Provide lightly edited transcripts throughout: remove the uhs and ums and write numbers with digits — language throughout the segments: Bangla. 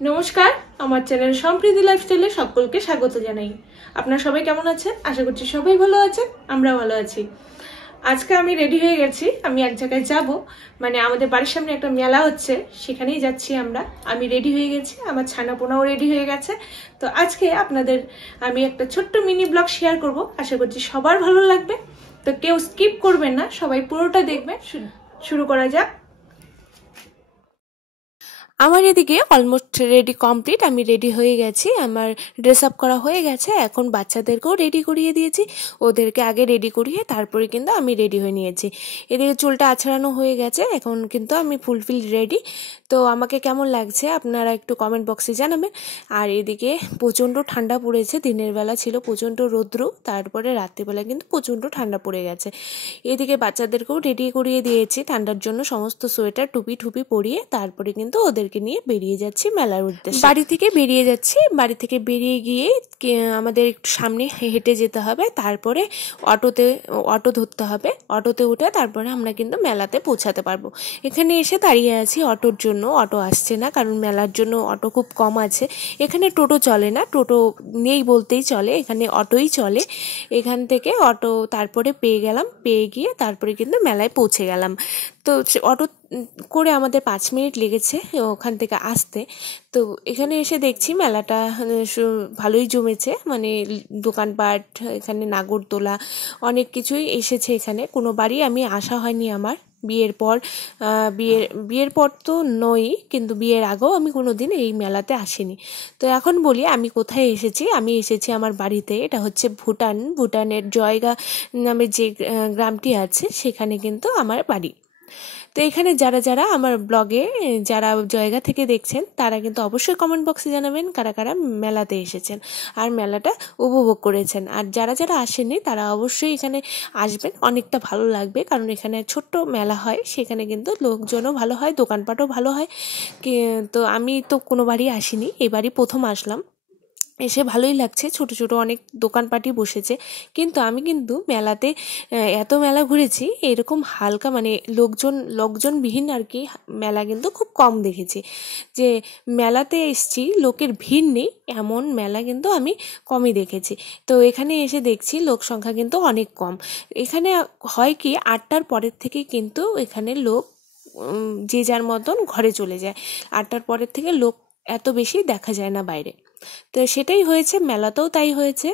নমস্কার, আমার চ্যানেল সম্প্রীতি লাইফস্টাইলে সকলকে স্বাগত জানাই। আপনারা সবাই কেমন আছেন? আশা করছি সবাই ভালো আছেন, আমরাও ভালো আছি। আজকে আমি রেডি হয়ে গেছি, আমি এক জায়গায় যাব, মানে আমাদের বাড়ির সামনে একটা মেলা হচ্ছে, সেখানেই যাচ্ছি আমরা। আমি রেডি হয়ে গেছি, আমার ছানাপোনাও রেডি হয়ে গেছে। তো আজকে আপনাদের আমি একটা ছোট্ট মিনি ব্লগ শেয়ার করব, আশা করছি সবার ভালো লাগবে। তো কেউ স্কিপ করবেন না, সবাই পুরোটা দেখবেন। শুরু করা যাক। আমার এদিকে অলমোস্ট রেডি কমপ্লিট, আমি রেডি হয়ে গেছি, আমার ড্রেস আপ করা হয়ে গেছে। এখন বাচ্চাদেরকেও রেডি করিয়ে দিয়েছি, ওদেরকে আগে রেডি করিয়ে তারপরে কিন্তু আমি রেডি হয়ে নিয়েছি। এদিকে চুলটা আছড়ানো হয়ে গেছে, এখন কিন্তু আমি ফুলফিল রেডি। তো আমাকে কেমন লাগছে আপনারা একটু কমেন্ট বক্সে জানাবেন। আর এদিকে প্রচণ্ড ঠান্ডা পড়েছে, দিনের বেলা ছিল প্রচণ্ড রৌদ্র, তারপরে রাত্রিবেলা কিন্তু প্রচণ্ড ঠান্ডা পড়ে গেছে। এদিকে বাচ্চাদেরকেও রেডি করিয়ে দিয়েছি ঠান্ডার জন্য, সমস্ত সোয়েটার টুপি টুপি পরিয়ে তারপরে কিন্তু ওদেরকে নিয়ে বেরিয়ে যাচ্ছি মেলার উদ্দেশ্যে। বাড়ি থেকে বেরিয়ে যাচ্ছি, বাড়ি থেকে বেরিয়ে গিয়ে আমাদের একটু সামনে হেঁটে যেতে হবে, তারপরে অটো ধরতে হবে, অটোতে উঠে তারপরে আমরা কিন্তু মেলাতে পৌঁছাতে পারবো। এখানে এসে দাঁড়িয়ে আছি অটোর জন্য, অটো আসছে না, কারণ মেলার জন্য অটো খুব কম আছে। এখানে টোটো চলে না, টোটো নেই বলতেই চলে, এখানে অটোই চলে। এখান থেকে অটো তারপরে পেয়ে গেলাম, পেয়ে গিয়ে তারপরে কিন্তু মেলায় পৌঁছে গেলাম। তো অটো করে আমাদের 5 মিনিট লেগেছে ওখান থেকে আসতে। তো এখানে এসে দেখছি মেলাটা ভালোই জমেছে, মানে দোকানপাট, এখানে নাগরদোলা অনেক কিছুই এসেছে। এখানে কোনো বাড়ি আমি আসা হয়নি আমার বিয়ের পর, বিয়ের পর তো নই, কিন্তু বিয়ের আগেও আমি কোনোদিন এই মেলাতে আসিনি। তো এখন বলি আমি কোথায় এসেছি। আমি এসেছি আমার বাড়িতে, এটা হচ্ছে ভুটানের জয়গা নামে যে গ্রামটি আছে, সেখানে কিন্তু আমার বাড়ি। তো এখানে যারা যারা আমার ব্লগে যারা জায়গা থেকে দেখছেন, তারা কিন্তু অবশ্যই কমেন্ট বক্সে জানাবেন কারা কারা মেলাতে এসেছেন আর মেলাটা উপভোগ করেছেন। আর যারা যারা আসেননি তারা অবশ্যই এখানে আসবেন, অনেকটা ভালো লাগবে, কারণ এখানে ছোট্ট মেলা হয়, সেখানে কিন্তু লোকজনও ভালো হয়, দোকানপাটও ভালো হয়। তো আমি তো কোনোবারই আসিনি, এবারই প্রথম আসলাম, এসে ভালোই লাগছে। ছোট ছোট অনেক দোকানপাটি বসেছে, কিন্তু আমি কিন্তু মেলাতে এত মেলা ঘুরেছি, এরকম হালকা মানে লোকজনবিহীন আর কি মেলা কিন্তু খুব কম দেখেছি। যে মেলাতে এসছি লোকের ভিড় নেই এমন মেলা কিন্তু আমি কমই দেখেছি। তো এখানে এসে দেখছি লোক সংখ্যা কিন্তু অনেক কম। এখানে হয় কি 8টার পরের থেকে কিন্তু এখানে লোক যে যার মতন ঘরে চলে যায়, 8টার পরের থেকে লোক এত বেশি দেখা যায় না বাইরে। তো সেটাই হয়েছে, মেলাতেও তাই হয়েছে।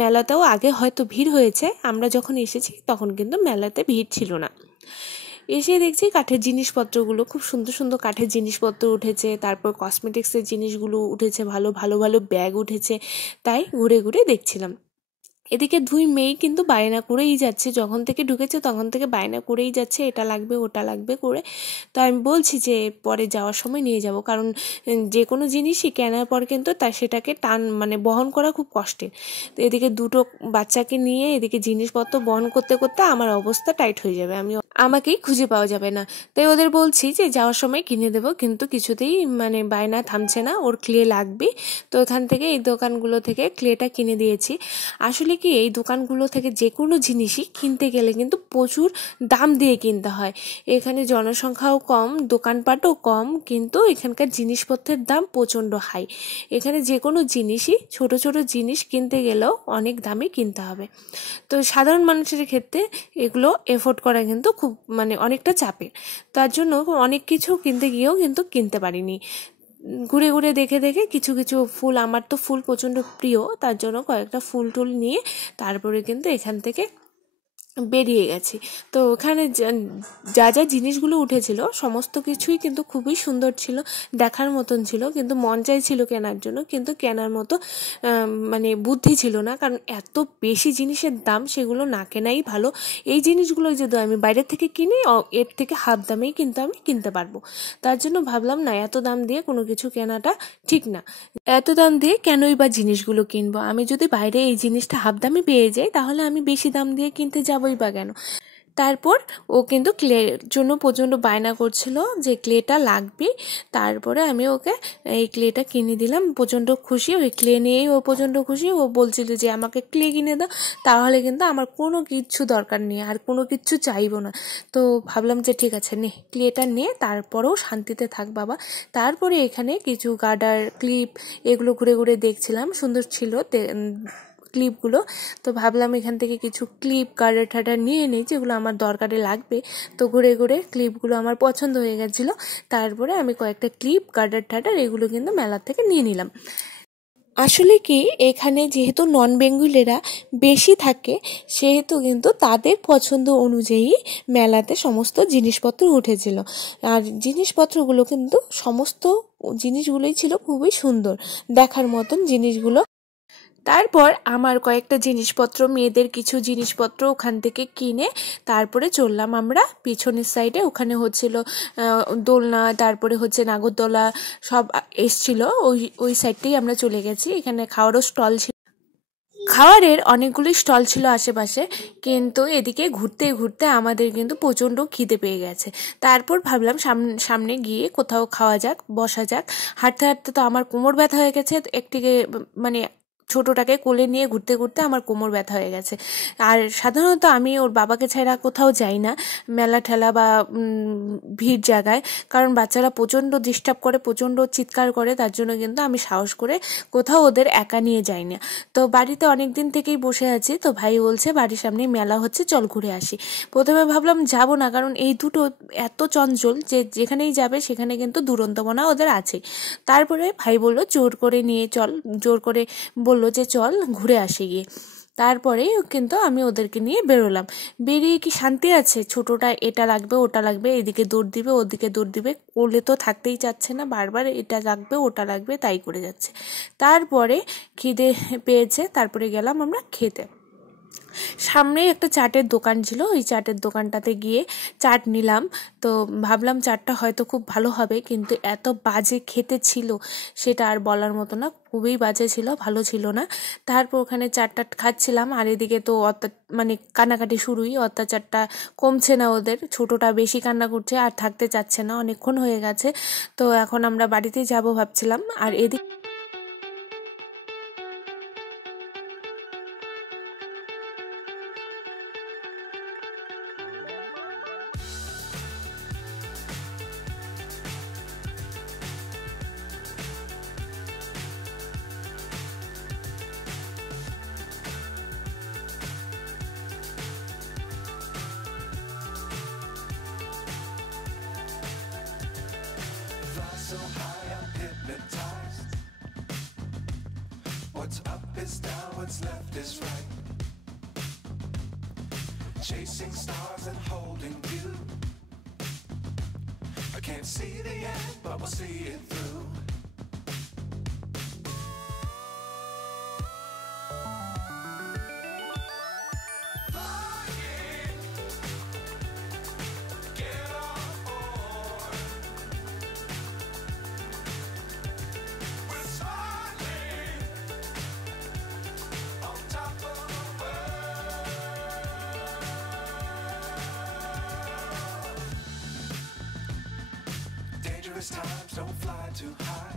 মেলাতেও আগে হয়তো ভিড় হয়েছে, আমরা যখন এসেছি তখন কিন্তু মেলাতে ভিড় ছিল না। এসে দেখছি কাঠের জিনিসপত্রগুলো, খুব সুন্দর সুন্দর কাঠের জিনিসপত্র উঠেছে, তারপর কসমেটিক্সের জিনিসগুলো উঠেছে, ভালো ভালো ভালো ব্যাগ উঠেছে, তাই ঘুরে ঘুরে দেখছিলাম। এদিকে 2 মেয়ে কিন্তু বায়না করেই যাচ্ছে, যখন থেকে ঢুকেছে তখন থেকে বায়না করেই যাচ্ছে, এটা লাগবে ওটা লাগবে করে। তো আমি বলছি যে পরে যাওয়ার সময় নিয়ে যাব, কারণ যে কোনো জিনিসই কেনার পর কিন্তু সেটাকে মানে বহন করা খুব কষ্টের। তো এদিকে দুটো বাচ্চাকে নিয়ে এদিকে জিনিসপত্র বহন করতে করতে আমার অবস্থা টাইট হয়ে যাবে, আমাকেই খুঁজে পাওয়া যাবে না। তাই ওদের বলছি যে যাওয়ার সময় কিনে দেবো, কিন্তু কিছুতেই মানে বায়না থামছে না, ওর ক্লে লাগবে। তো এখান থেকে এই দোকানগুলো থেকে ক্লেটা কিনে দিয়েছি। আসলে কি এই দোকানগুলো থেকে যে কোনো জিনিসই কিনতে গেলে কিন্তু প্রচুর দাম দিয়ে কিনতে হয়। এখানে জনসংখ্যাও কম, দোকানপাটও কম, কিন্তু এখানকার জিনিসপত্রের দাম প্রচণ্ড হাই। এখানে যে কোনো জিনিসই, ছোট ছোট জিনিস কিনতে গেলেও অনেক দামে কিনতে হবে। তো সাধারণ মানুষের ক্ষেত্রে এগুলো এফোর্ড করা কিন্তু খুব মানে অনেকটা চাপের। তার জন্য অনেক কিছু কিনতে গিয়েও কিন্তু কিনতে পারিনি। ঘুরে ঘুরে দেখে দেখে কিছু কিছু ফুল, আমার তো ফুল প্রচণ্ড প্রিয়, তার জন্য কয়েকটা ফুল টুল নিয়ে তারপরে কিন্তু এখান থেকে বেরিয়ে গেছি। তো ওখানে যা যা জিনিসগুলো উঠেছিল সমস্ত কিছুই কিন্তু খুবই সুন্দর ছিল, দেখার মতন ছিল, কিন্তু মন চাইছিল কেনার জন্য, কিন্তু কেনার মতো মানে বুদ্ধি ছিল না, কারণ এত বেশি জিনিসের দাম, সেগুলো না কেনাই ভালো। এই জিনিসগুলো যদি আমি বাইরে থেকে কিনি, এর থেকে হাফ দামেই কিন্তু আমি কিনতে পারবো। তার জন্য ভাবলাম না, এত দাম দিয়ে কোনো কিছু কেনাটা ঠিক না, এত দাম দিয়ে কেনই বা জিনিসগুলো কিনবো। আমি যদি বাইরে এই জিনিসটা হাফ দামে পেয়ে যাই, তাহলে আমি বেশি দাম দিয়ে কিনতে যাবই বা কেন। তারপর ও কিন্তু ক্লের জন্য প্রচণ্ড বায়না করছিল যে ক্লেটা লাগবে। তারপরে আমি ওকে এই ক্লেটা কিনে দিলাম, প্রচণ্ড খুশি। ওই ক্লে নিয়েই ও প্রচণ্ড খুশি। ও বলছিল যে আমাকে ক্লে কিনে দাও, তাহলে কিন্তু আমার কোনো কিচ্ছু দরকার নেই, আর কোনো কিচ্ছু চাইবো না। তো ভাবলাম যে ঠিক আছে নে, ক্লেটা নে, তারপরেও শান্তিতে থাক বাবা। তারপরে এখানে কিছু গার্ডার, ক্লিপ এগুলো ঘুরে ঘুরে দেখছিলাম, সুন্দর ছিল ক্লিপগুলো। তো ভাবলাম এখান থেকে কিছু ক্লিপ, গার্ডার ঠাডার নিয়ে নিই, যেগুলো আমার দরকারে লাগবে। তো ঘুরে ঘুরে ক্লিপগুলো আমার পছন্দ হয়ে গেছিলো। তারপরে আমি কয়েকটা ক্লিপ, গার্ডার ঠাডার এগুলো কিন্তু মেলা থেকে নিয়ে নিলাম। আসলে কি, এখানে যেহেতু নন বেঙ্গলিরা বেশি থাকে, সেহেতু কিন্তু তাদের পছন্দ অনুযায়ী মেলাতে সমস্ত জিনিসপত্র উঠেছিল। আর জিনিসপত্রগুলো কিন্তু সমস্ত জিনিসগুলোই ছিল খুবই সুন্দর, দেখার মতন জিনিসগুলো। তারপর আমার কয়েকটা জিনিসপত্র, মেয়েদের কিছু জিনিসপত্র ওখান থেকে কিনে তারপরে চললাম আমরা পিছনের সাইডে। ওখানে হচ্ছিল দোলনা, তারপরে হচ্ছে নাগরদোলা সব এসছিল, ওই সাইডটাই আমরা চলে গেছি। এখানে খাওয়ারও স্টল ছিল, খাওয়ারের অনেকগুলি স্টল ছিল আশেপাশে। কিন্তু এদিকে ঘুরতে ঘুরতে আমাদের কিন্তু প্রচণ্ড খিদে পেয়ে গেছে। তারপর ভাবলাম সামনে গিয়ে কোথাও খাওয়া যাক, বসা যাক। হাঁটতে হাঁটতে তো আমার কোমর ব্যথা হয়ে গেছে, একটিকে মানে ছোটোটাকে কোলে নিয়ে ঘুরতে ঘুরতে আমার কোমর ব্যথা হয়ে গেছে। আর সাধারণত আমি ওর বাবাকে ছাড়া কোথাও যাই না মেলা ঠেলা বা ভিড় জায়গায়, কারণ বাচ্চারা প্রচণ্ড ডিস্টার্ব করে, প্রচণ্ড চিৎকার করে। তার জন্য কিন্তু আমি সাহস করে কোথাও ওদের একা নিয়ে যাই না। তো বাড়িতে অনেক দিন থেকেই বসে আছি, তো ভাই বলছে বাড়ির সামনে মেলা হচ্ছে, চল ঘুরে আসি। প্রথমে ভাবলাম যাব না, কারণ এই দুটো এত চঞ্চল যে যেখানেই যাবে সেখানে কিন্তু দুরন্তপনা ওদের আছে। তারপরে ভাই বলল জোর করে নিয়ে চল, জোর করে বলল যে চল ঘুরে আসি গিয়ে। তারপরে কিন্তু আমি ওদেরকে নিয়ে বেরোলাম। বেরিয়ে কি শান্তি আছে? ছোটটা এটা লাগবে ওটা লাগবে, এদিকে দৌড় দিবে ওদিকে দৌড় দিবে, কোলে তো থাকতেই চাচ্ছে না, বারবার এটা লাগবে ওটা লাগবে তাই করে যাচ্ছে। তারপরে খিদে পেয়েছে, তারপরে গেলাম আমরা খেতে। সামনেই একটা চাটের দোকান ছিল, ওই চাটের দোকানটাতে গিয়ে চাট নিলাম। তো ভাবলাম চাটটা হয়তো খুব ভালো হবে, কিন্তু এত বাজে খেতে ছিল সেটা আর বলার মতো না, খুবই বাজে ছিল, ভালো ছিল না। তারপর ওখানে চাটটা খাচ্ছিলাম, আর এদিকে তো মানে কান্নাকাটি শুরুই, অত্যাচারটা কমছে না ওদের। ছোটটা বেশি কান্না করছে আর থাকতে চাচ্ছে না, অনেকক্ষণ হয়ে গেছে। তো এখন আমরা বাড়িতেই যাব ভাবছিলাম। আর এদিকে So high I'm hypnotized. What's up is down, what's left is right. Chasing stars and holding you. I can't see the end, but we'll see it through. Dangerous times don't fly too high.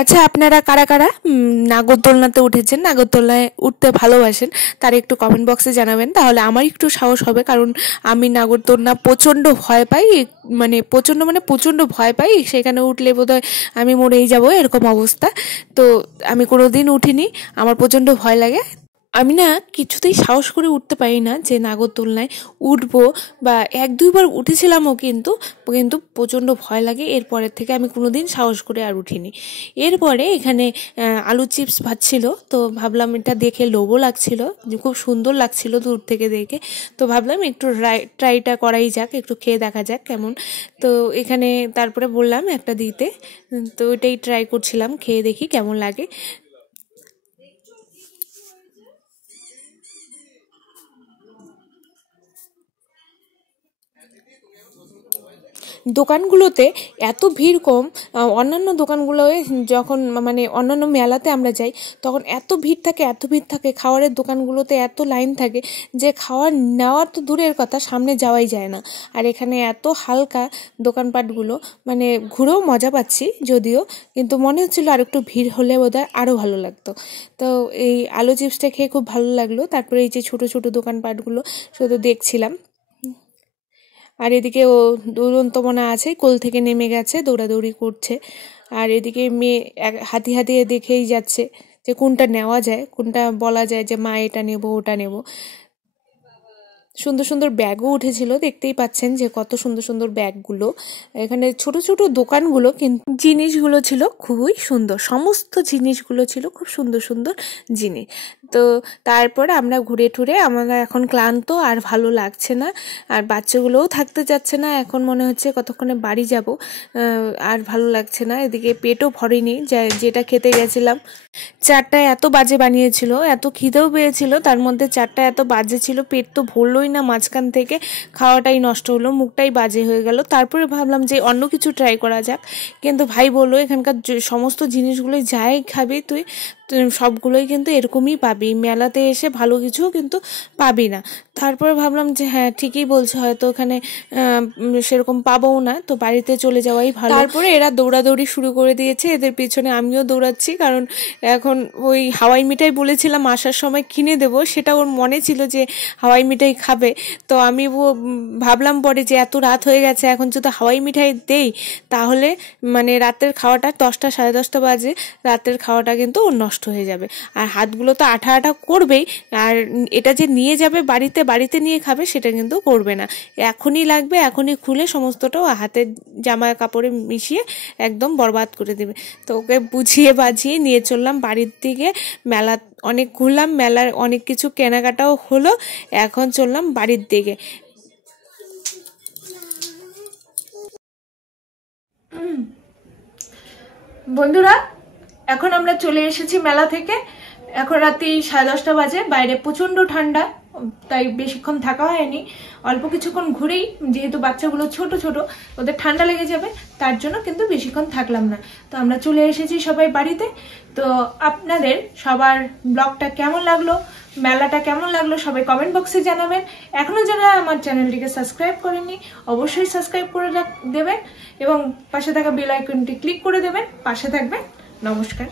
আচ্ছা, আপনারা কারা কারা নাগরদোলনাতে উঠেছেন, নাগরদোলনায় উঠতে ভালোবাসেন, তার একটু কমেন্ট বক্সে জানাবেন, তাহলে আমার একটু সাহস হবে। কারণ আমি নাগরদোলনা প্রচণ্ড ভয় পাই, প্রচণ্ড ভয় পাই। সেখানে উঠলে বোধহয় আমি মরেই যাব এরকম অবস্থা। তো আমি কোনোদিন উঠিনি, আমার প্রচণ্ড ভয় লাগে। আমি না কিছুতেই সাহস করে উঠতে পারি না যে নাগরদোলনায় উঠবো, বা এক দুইবার উঠেছিলামও, কিন্তু কিন্তু প্রচণ্ড ভয় লাগে। এরপরের থেকে আমি কোনোদিন সাহস করে আর উঠিনি। এরপরে এখানে আলু চিপস ভাজছিল, তো ভাবলাম এটা দেখে লোভও লাগছিল, খুব সুন্দর লাগছিল দূর থেকে দেখে। তো ভাবলাম একটু ট্রাইটা করাই যাক, একটু খেয়ে দেখা যাক কেমন। তো এখানে তারপরে বললাম একটা দিতে, তো ওইটাই ট্রাই করছিলাম, খেয়ে দেখি কেমন লাগে। দোকানগুলোতে এত ভিড় কম, অন্যান্য দোকানগুলোয় যখন মানে অন্যান্য মেলাতে আমরা যাই তখন এত ভিড় থাকে, খাবারের দোকানগুলোতে এত লাইন থাকে যে খাওয়ার নেওয়ার তো দূরের কথা, সামনে যাওয়াই যায় না। আর এখানে এত হালকা দোকানপাটগুলো, মানে ঘুরেও মজা পাচ্ছি যদিও, কিন্তু মনে হচ্ছিল আর একটু ভিড় হলে বোধহয় আরও ভালো লাগতো। তো এই আলু চিপসটা খেয়ে খুব ভালো লাগলো। তারপরে এই যে ছোট ছোট দোকানপাটগুলো শুধু দেখছিলাম। আর এদিকে ও দুরন্তমনা আছে, কোল থেকে নেমে গেছে, দৌড়াদৌড়ি করছে। আর এদিকে মেয়ে হাতি হাতিয়ে দেখেই যাচ্ছে যে কোনটা নেওয়া যায়, কোনটা বলা যায় যে মা এটা নেব ওটা নেব। সুন্দর সুন্দর ব্যাগও উঠেছিল, দেখতেই পাচ্ছেন যে কত সুন্দর সুন্দর ব্যাগগুলো। এখানে ছোট ছোট দোকানগুলো, কিন্তু জিনিসগুলো ছিল খুবই সুন্দর, সমস্ত জিনিসগুলো ছিল খুব সুন্দর সুন্দর জিনিস। তো তারপরে আমরা ঘুরে টুরে আমরা এখন ক্লান্ত, আর ভালো লাগছে না, আর বাচ্চাগুলোও থাকতে যাচ্ছে না, এখন মনে হচ্ছে কতক্ষণে বাড়ি যাব, আর ভালো লাগছে না। এদিকে পেটও ভরেনি, যেটা খেতে গেছিলাম। চারটা এত বাজে বানিয়েছিল, এত খিদেও পেয়েছিল, তার মধ্যে চারটা এত বাজে ছিল, পেট তো ভরলোই না, মাঝখান থেকে খাওয়াটাই নষ্ট হলো, মুখটাই বাজে হয়ে গেল। তারপরে ভাবলাম যে অন্য কিছু ট্রাই করা যাক, কিন্তু ভাই বললো এখানকার সমস্ত জিনিসগুলোই যাই খাবি তুই সবগুলোই কিন্তু এরকমই পাবি, মেলাতে এসে ভালো কিছু কিন্তু পাবি না। তারপরে ভাবলাম যে হ্যাঁ ঠিকই বলছে, হয়তো ওখানে সেরকম পাবোও না, তো বাড়িতে চলে যাওয়াই ভালো। তারপরে এরা দৌড়াদৌড়ি শুরু করে দিয়েছে, এদের পিছনে আমিও দৌড়াচ্ছি, কারণ এখন ওই হাওয়াই মিঠাই বলেছিলাম আসার সময় কিনে দেবো, সেটা ওর মনে ছিল যে হাওয়াই মিঠাই খাবে। তো আমি ভাবলাম পরে যে এত রাত হয়ে গেছে, এখন যদি হাওয়াই মিঠাই দেই তাহলে মানে রাতের খাওয়াটা 10টা সাড়ে 10টা বাজে, রাতের খাওয়াটা কিন্তু ওর নষ্ট হয়ে যাবে, আর হাতগুলো তো আঠা আঠা করবেই, আর এটা যে নিয়ে যাবে বাড়িতে নিয়ে খাবে সেটা কিন্তু করবে না, এখনই লাগবে, এখনই খুলে সমস্তটাও হাতের জামা কাপড়ে মিশিয়ে একদম বরবাদ করে দেবে। তো ওকে বুঝিয়ে বাজিয়ে নিয়ে চললাম বাড়ির দিকে। মেলা অনেক ঘুরলাম, মেলার অনেক কিছু কেনাকাটাও হলো, এখন চললাম বাড়ির দিকে। বন্ধুরা, এখন আমরা চলে এসেছি মেলা থেকে। এখন রাত্রি 10:30 বাজে, বাইরে প্রচন্ড ঠান্ডা, তাই বেশিক্ষণ থাকা হয়নি, অল্প কিছুক্ষণ ঘুরেই, যেহেতু বাচ্চাগুলো ছোট ছোট ওদের ঠান্ডা লেগে যাবে, তার জন্য কিন্তু বেশিক্ষণ থাকলাম না। তো আমরা চলে এসেছি সবাই বাড়িতে। তো আপনাদের সবার ব্লগটা কেমন লাগলো, মেলাটা কেমন লাগলো সবাই কমেন্ট বক্সে জানাবেন। এখনো যারা আমার চ্যানেলটিকে সাবস্ক্রাইব করেননি অবশ্যই সাবস্ক্রাইব করে দেবেন, এবং পাশে থাকা বেল আইকনটি ক্লিক করে দেবেন। পাশে থাকবেন। নমস্কার।